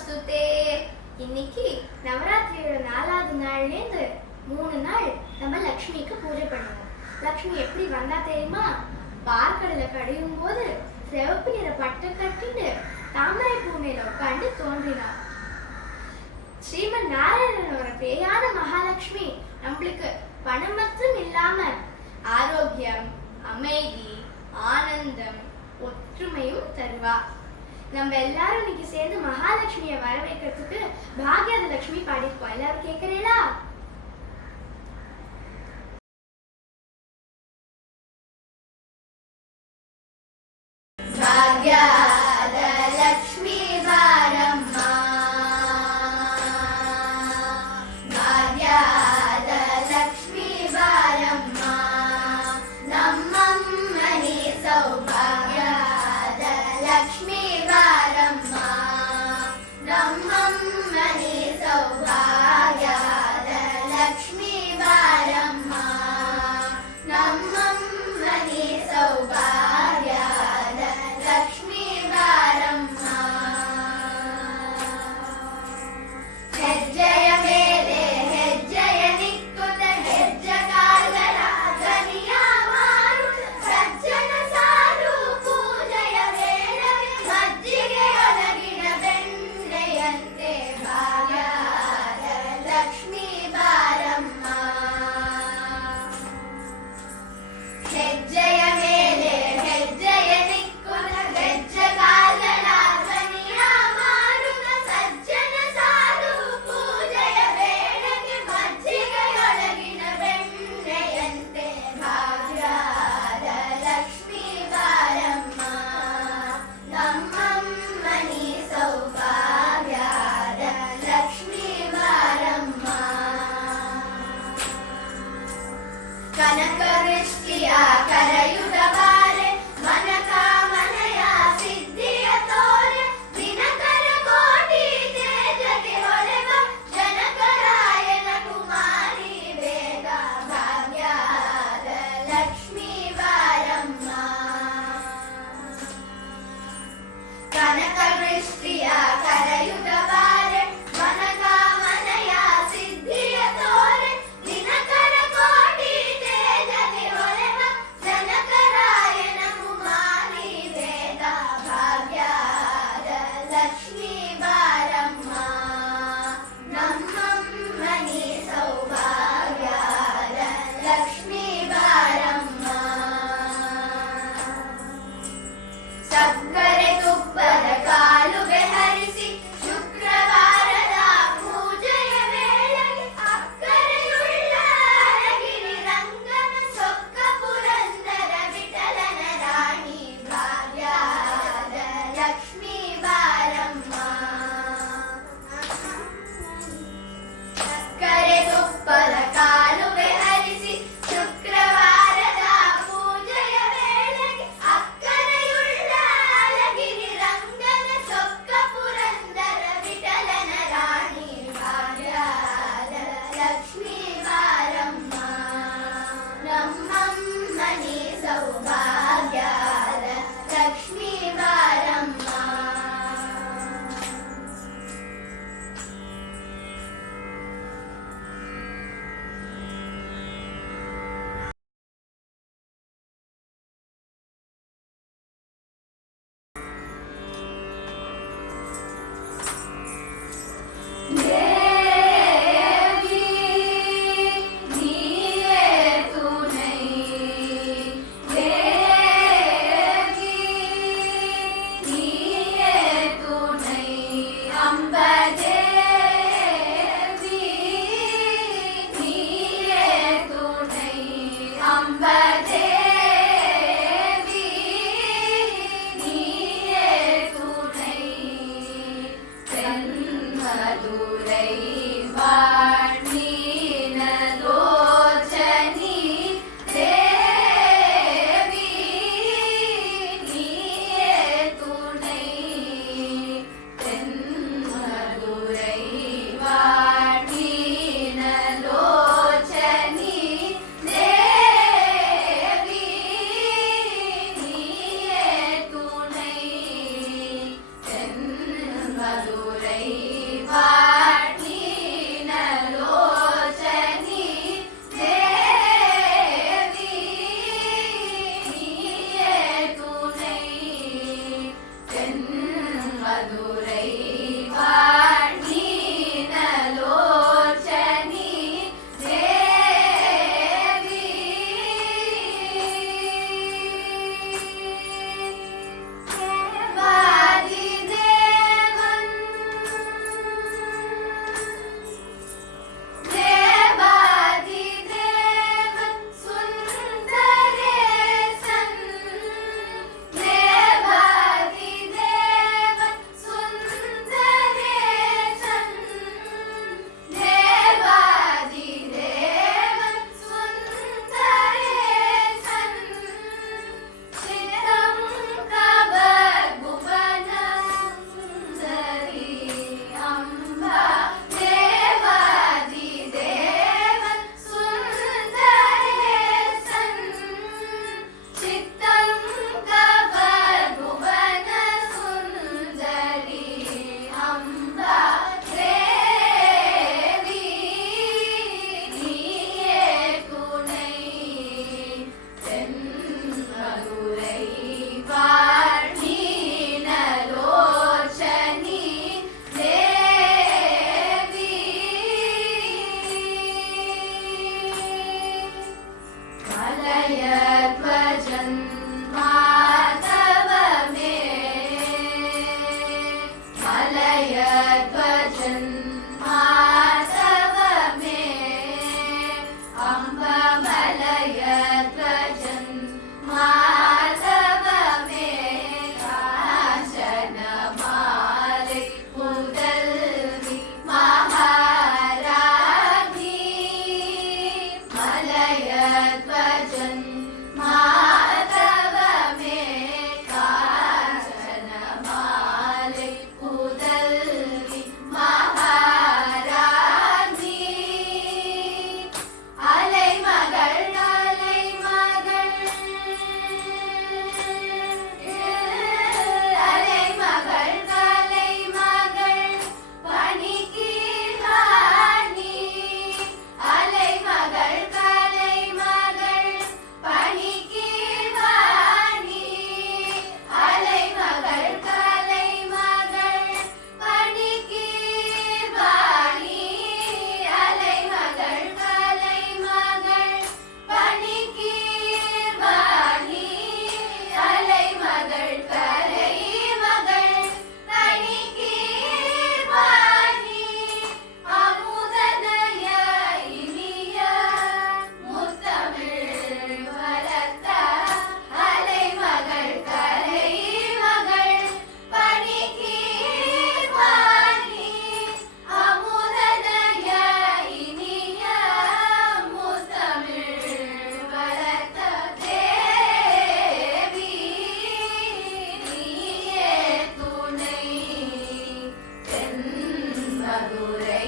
நமஸ்துதே. இன்னைக்கு நவராத்திரியோட 4வது நாள்லேருந்து 3 நாள் நம்ம லக்ஷ்மிக்கு பூஜை பண்ணுவோம். லக்ஷ்மி எப்படி வந்தா தெரியுமா? பார்க்கடல கடையும் போது சிவப்பு நிற பட்டு கட்டிட்டு தாமரை பூனையில உட்காந்து தோன்றினார். ஸ்ரீமன் நாராயணனோட பேயான மகாலட்சுமி நம்மளுக்கு பணம் மட்டும் இல்லாம ஆரோக்கியம், அமைதி, ஆனந்தம், ஒற்றுமையும் தருவா. நம்ம எல்லாரும் இன்னைக்கு சேர்ந்து மகாலட்சுமியை வரவேற்கிறதுக்கு பாக்யாத லட்சுமி பாடிருக்கோம். எல்லாரும் கேட்கறீங்களா? பாக்யாத லட்சுமி வாரம்மா, பாக்யாத லட்சுமி வாரம்மா, நம்மம்மನಿ ಸೌಭಾಗ್ಯದ ಲಕ್ಷ್ಮೀ ವಾರಮ್ಮ, ನಮ್ಮಮ್ಮನಿ ಸೌಭಾಗ್ಯದ ಲಕ್ಷ್ಮೀ ವಾರಮ್ಮ, ನಮ್ಮಮ್ಮನಿ ಸೌಭಾಗ್ಯದ ಲಕ್ಷ್ಮೀ ವಾರಮ್ಮ. ಹೆಜ್ಜೆಯ ಮೇಲೆ ಹೆಜ್ಜೆಯ ನಿಕ್ಕುತ್ತ ಹೆಜ್ಜೆ ಕಾಲ್ಗಳ ಧ್ವನಿಯ ಮಾರುತ್ತ ಸಜ್ಜನ ಸಾರು ಪೂಜೆಯ ವೇಳೆಗೆ ಮಜ್ಜಿಗೆಯೊಳಗಿನ ಬೆಣ್ಣೆಯಂತೆ ಭಾಗ್ಯದ ಲಕ್ಷ್ಮೀ ಬಾರಮ್ಮ. ಹೆಜ್ಜೆಯ ಮೇಲೆ ಹೆಜ್ಜೆಯ ನಿಕ್ಕುತ್ತ ಹೆಜ್ಜೆ ಕಾಲ್ಗಳ ಧ್ವನಿಯ ಮಾರುತ್ತ ಸಜ್ಜನ ಸಾರು ಪೂಜೆಯ ವೇಳೆಗೆ ಮಜ್ಜಿಗೆಯೊಳಗಿನ ಬೆಣ್ಣೆಯಂತೆ ಭಾಗ್ಯದ ಲಕ್ಷ್ಮೀ ಬಾರಮ್ಮ, ನಮ್ಮಮ್ಮನಿ ಸೌಭಾಗ್ಯದ ಲಕ್ಷ್ಮೀ ಬಾರಮ್ಮ. ಕನಕವೃಷ್ಟಿಯ ಕರೆಯುದ ಬಾರೆ, ಮನಕಾಮನೆಯ ಸಿದ್ಧಿಯ ತೋರೆ, ದಿನಕರ ಕೋಟಿ ತೇಜಗೆ ಹೊಳೆವ ಜನಕರಾಯನ ಕುಮಾರಿ ವೇದ ಭಾಗ್ಯದ ಲಕ್ಷ್ಮೀ ಬಾರಮ್ಮ. ಕನಕವೃಷ್ಟಿಯ ಕರೆಯುದ ಬಾರೆ, ಮನಕಾಮನೆಯ ಸಿದ್ಧಿಯ ತೋರೆ, ದಿನಕರ ಕೋಟಿ ತೇಜಗೆ ಹೊಳೆವ ಜನಕರಾಯನ ಕುಮಾರಿ ವೇದ ಭಾಗ್ಯದ ಲಕ್ಷ್ಮೀ ಬಾರಮ್ಮ, ನಮ್ಮಮ್ಮನಿ ಸೌಭಾಗ್ಯದ ಲಕ್ಷ್ಮೀ ಬಾರಮ್ಮ. ಸಕ್ಕರೆ ತುಪ್ಪದ ಕಾಲುಗೆ ಹರಿಸಿ ಶುಕ್ರವಾರದ ಪೂಜೆಯ ವೇಳೆಗೆ ಅಕ್ಕರೆಯುಳ್ಳ ಅರಗಿರಿ ರಂಗನ ಸೊಕ್ಕ ಪುರಂದರ ವಿಠಲನ ರಾಣಿ ಭಾಗ್ಯದ ಲಕ್ಷ್ಮೀ ಬಾರಮ್ಮ. ಸಕ್ಕರೆ ತುಪ್ಪದ ಕಾಲುಗೆ ಹರಿಸಿ ಶುಕ್ರವಾರದ ಪೂಜೆಯ ವೇಳೆಗೆ ಅಕ್ಕರೆಯುಳ್ಳ ಅಲಗಿರಿ ರಂಗನ ಸೊಕ್ಕ ಪುರಂದರ ವಿಠಲನ ರಾಣಿ ಭಾಗ್ಯದ ಲಕ್ಷ್ಮೀ ಬಾರಮ್ಮ, ನಮ್ಮಮ್ಮನಿ ಸೌಭಾಗ್ಯದ ಲಕ್ಷ್ಮೀ ಬಾರಮ್ಮ. ದೇವಿ ನೀಯೇ ತುನೈ, ದೇವಿ ನೀಯೇ ತುನೈ, ಅಂಬ ದೇವಿ ನೀಯೇ ತುನೈ, ಅಂಬ ದೇವಿ ನೀಯೇ ತುನೈ, தென்மதுரை வாணினலோச்சனி தேவி நீயே துணை, தென்மதுரை வாணினலோச்சனி தேவி நீயே துணை, தென்மதுரை மதுரை வாணி நலோச்சனி தேவி நீயே துணை தென் மதுரை வாணி நலோச்சனி தேவி தேவாதி தேவன் தேவாதி தேவன் சுந்தரேசன் தேவாதி தேவன் சுந்தரேசன் தேவாதி தேவன் சுந்தரேசன் சித்தம் கவர் புவன சுந்தரி அம்பா தேவாதி தேவன் சுந்தரேசன் சித்தம் கவர் புவன சுந்தரி அம்பா தேவி நீயே துணை தென் மதுரை வாணி நலோச்சனி தேவி மலயத்வஜன் மாதவமே மலயத்வஜன் மாதவமே அம்ப மலயத்வஜன் மாதவமே காஞ்சன மாலை புதல்வி மகாராணி மலயத்வஜன் மாதவமே காஞ்சன மாலை புதல்வி மகாராணி அலைமகள் அலைமகள் அலைமகள் அலைமகள் பணிக்கீர்வாணி அலைமகள் அலைமகள் பணிக்கீர்வாணி அலைமகள் அலைமகள் பணிக்கீர்வாணி அலைமகள் அலைமகள் பணிக்கீர்வாணி அலைமகள் கலைமகள் பணிக்கீர்வாணி அமுதனய இனிய முத்தமிழ் வளர்த்த அலைமகள் கலைமகள் பணிக்கீர்வாணி அமுதனய இனிய முத்தமிழ் வளர்த்த தேவி நீயே துணை தென் மதுரை